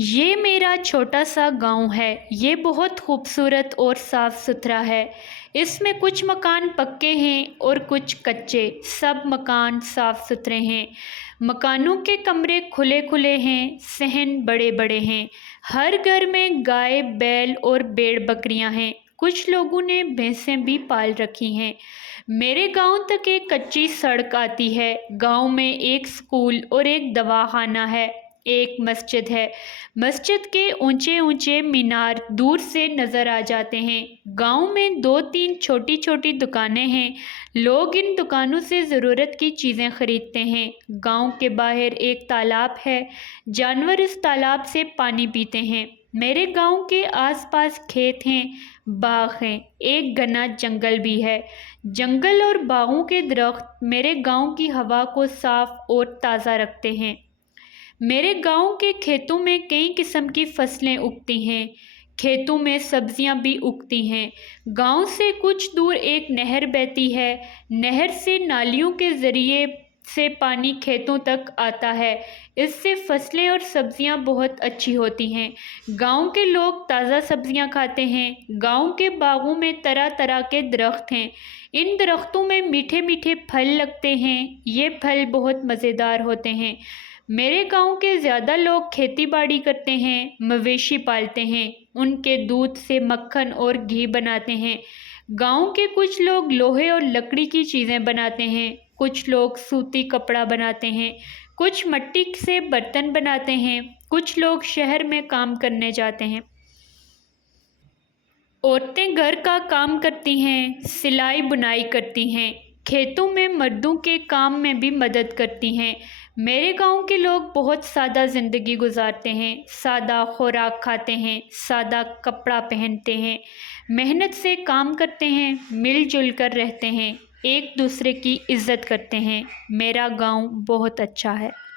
یہ میرا چھوٹا سا گاؤں ہے۔ یہ بہت خوبصورت اور صاف ستھرا ہے۔ اس میں کچھ مکان پکے ہیں اور کچھ کچے۔ سب مکان صاف ستھرے ہیں۔ مکانوں کے کمرے کھلے کھلے ہیں، صحن بڑے بڑے ہیں۔ ہر گھر میں گائے، بیل اور بھیڑ بکریاں ہیں۔ کچھ لوگوں نے بھینسیں بھی پال رکھی ہیں۔ میرے گاؤں تک ایک کچی سڑک آتی ہے۔ گاؤں میں ایک اسکول اور ایک دواخانہ ہے۔ ایک مسجد ہے۔ مسجد کے اونچے اونچے مینار دور سے نظر آ جاتے ہیں۔ گاؤں میں 2-3 چھوٹی چھوٹی دکانیں ہیں۔ لوگ ان دکانوں سے ضرورت کی چیزیں خریدتے ہیں۔ گاؤں کے باہر ایک تالاب ہے۔ جانور اس تالاب سے پانی پیتے ہیں۔ میرے گاؤں کے آس پاس کھیت ہیں، باغ ہیں، ایک گھنا جنگل بھی ہے۔ جنگل اور باغوں کے درخت میرے گاؤں کی ہوا کو صاف اور تازہ رکھتے ہیں۔ میرے گاؤں کے کھیتوں میں کئی قسم کی فصلیں اگتی ہیں۔ کھیتوں میں سبزیاں بھی اگتی ہیں۔ گاؤں سے کچھ دور ایک نہر بہتی ہے۔ نہر سے نالیوں کے ذریعے سے پانی کھیتوں تک آتا ہے۔ اس سے فصلیں اور سبزیاں بہت اچھی ہوتی ہیں۔ گاؤں کے لوگ تازہ سبزیاں کھاتے ہیں۔ گاؤں کے باغوں میں طرح طرح کے درخت ہیں۔ ان درختوں میں میٹھے میٹھے پھل لگتے ہیں۔ یہ پھل بہت مزیدار ہوتے ہیں۔ میرے گاؤں کے زیادہ لوگ کھیتی باڑی کرتے ہیں، مویشی پالتے ہیں، ان کے دودھ سے مکھن اور گھی بناتے ہیں۔ گاؤں کے کچھ لوگ لوہے اور لکڑی کی چیزیں بناتے ہیں، کچھ لوگ سوتی کپڑا بناتے ہیں، کچھ مٹی سے برتن بناتے ہیں، کچھ لوگ شہر میں کام کرنے جاتے ہیں۔ عورتیں گھر کا کام کرتی ہیں، سلائی بنائی کرتی ہیں، کھیتوں میں مردوں کے کام میں بھی مدد کرتی ہیں۔ میرے گاؤں کے لوگ بہت سادہ زندگی گزارتے ہیں، سادہ خوراک کھاتے ہیں، سادہ کپڑا پہنتے ہیں، محنت سے کام کرتے ہیں، مل جل کر رہتے ہیں، ایک دوسرے کی عزت کرتے ہیں۔ میرا گاؤں بہت اچھا ہے۔